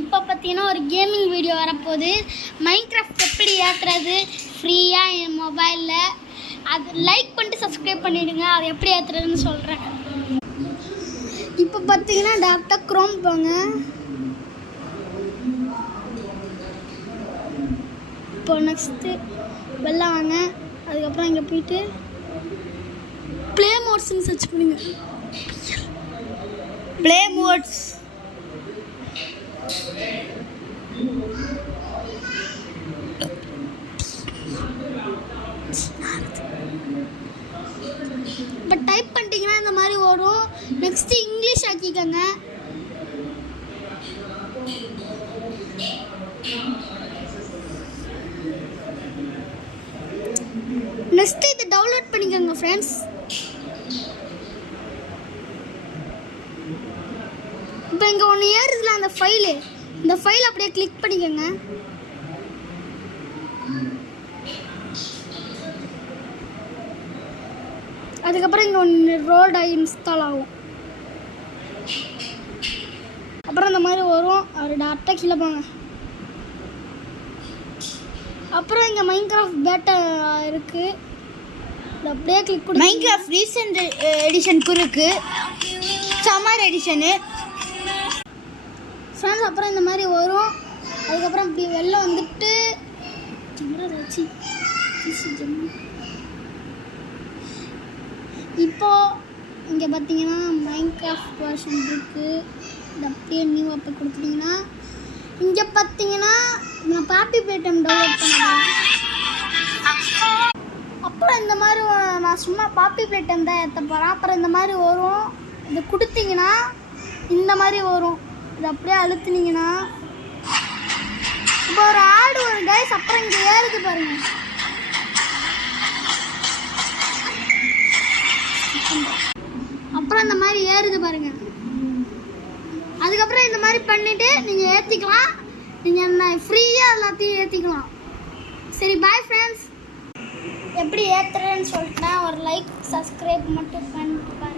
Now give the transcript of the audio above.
இப்போ பார்த்தீங்கன்னா ஒரு கேமிங் வீடியோ வரப்போகுது. மைன்கிராஃப்ட் எப்படி ஏற்றுறது ஃப்ரீயாக என் மொபைலில். அது லைக் பண்ணிட்டு சப்ஸ்கிரைப் பண்ணிவிடுங்க. அது எப்படி ஏற்றுறதுன்னு சொல்கிறேன். இப்போ பார்த்தீங்கன்னா டேரெக்டாக க்ரோம் போங்க. இப்போ நெக்ஸ்ட்டு வெளில வாங்க. அதுக்கப்புறம் இங்கே போயிட்டு ப்ளே மோட்ஸ்ன்னு சர்ச் பண்ணுங்க. ப்ளே மோட்ஸ் இப்போ டைப் பண்ணிட்டீங்கன்னா இந்த மாதிரி வரும். நெக்ஸ்ட்டு இங்கிலீஷ் ஆக்கிக்கோங்க. நெக்ஸ்ட்டு இதை டவுன்லோட் பண்ணிக்கோங்க ஃப்ரெண்ட்ஸ். இப்போ இங்கே ஒன்று ஏறுதுல அந்த ஃபைலு, இந்த ஃபைல் அப்படியே கிளிக் பண்ணிக்கோங்க. அதுக்கப்புறம் இங்கே ஒன்று ரோட் இன்ஸ்டால் ஆகும். அப்புறம் இந்த மாதிரி வரும். ஒரு டேரெக்டாக கீழே போங்க. அப்புறம் இங்கே மைன்கிராஃப்ட் பேட்டா இருக்குது. இது அப்படியே கிளிக் பண்ணி மைன்கிராஃப்ட் ரீசெண்ட் எடிஷனுக்கு இருக்குது, சம்மர் எடிஷனு ஃப்ரெண்ட்ஸ். அப்புறம் இந்த மாதிரி வரும். அதுக்கப்புறம் இப்படி வெளில வந்துட்டு இப்போது இங்கே பார்த்தீங்கன்னா மைன்கிராஃப்ட் வெர்ஷன் இருக்குது. இது அப்படியே நியூ அப்போ கொடுத்துட்டிங்கன்னா இங்கே பார்த்தீங்கன்னா நான் பாப்பி பேட்டம் டவுன்லோட் பண்ணுறேன். அப்புறம் இந்த மாதிரி நான் சும்மா பாப்பி பேட்டம் தான் ஏற்ற போகிறேன். அப்புறம் இந்த மாதிரி வரும். இதை கொடுத்தீங்கன்னா இந்த மாதிரி வரும். இது அப்படியே அழுத்துனீங்கன்னா இப்போ ஒரு ஆடு ஒரு கைஸ். அப்புறம் இங்கே ஏறுது பாருங்கள். அப்புறம் இந்த மாதிரி ஏறுது பாருங்கள். அதுக்கப்புறம் இந்த மாதிரி பண்ணிவிட்டு நீங்கள் ஏற்றிக்கலாம். நீங்கள் என்ன ஃப்ரீயாக எல்லாத்தையும் ஏற்றிக்கலாம். சரி, பாய் ஃப்ரெண்ட்ஸ். எப்படி ஏற்றுறேன்னு சொல்லிட்டேன். ஒரு லைக் சப்ஸ்கிரைப் மட்டும் பண்ணிட்டு பாருங்கள்.